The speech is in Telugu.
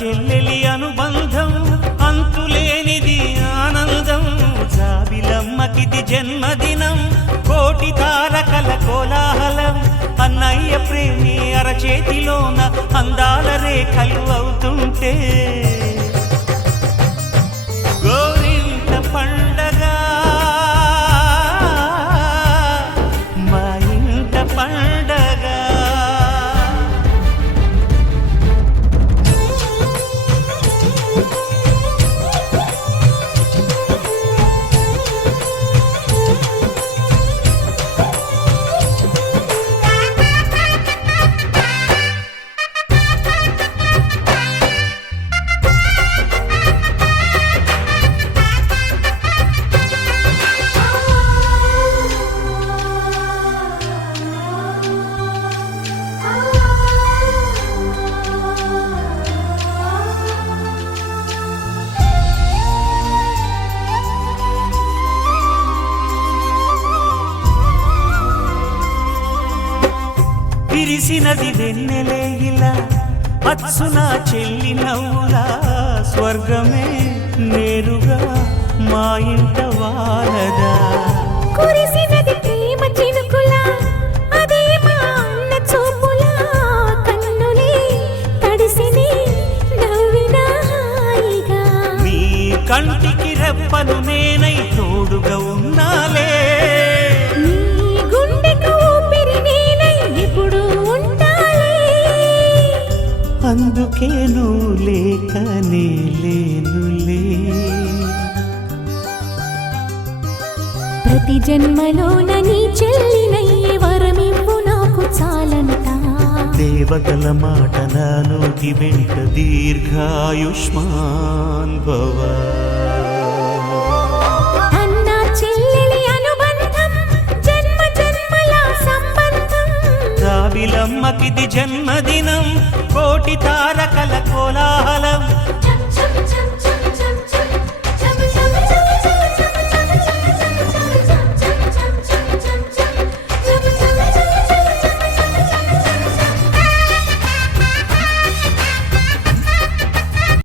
చెల్లెలి అనుబంధం అంతులేనిది ఆనందం జాబిలమ్మకిది జన్మదినం కోటి తారకల కోలాహలం అన్నయ్య ప్రేమి అరచేతిలోన అందాల రేఖలు అవుతుంటే గోరింట పండగ మా ఇంట పండగ విరిసినది వెన్నెలే ఇలా అచ్చున చెల్లి నవ్వులా స్వర్గమే నేరుగా మా ఇంట వారదా కురిసినది ప్రేమ చినుకులా అదే మా అన్న చూపులా కన్నులే తడిసిని నవ్వినా హాయిగా నీ కంటికి రెప్పను నేనై తోడుగా ఉన్నాలే నీ గుండెకు ఊపిరి నేనై ఎప్పుడు ఉంటాలే అందుకే నువ్వు లేక నే లేనులే ప్రతి జన్మలోన నీ చెల్లినయ్యే వరమివ్వు నాకు చాలంట దేవతల మాట నా నోటి వెంట దీర్ఘాయుష్మాన్ భవ అన్న చెల్లెలి అనుబంధం జన్మ జన్మల సంబంధం రావిలమ్మకిది జన్మదినం కోటి తారకల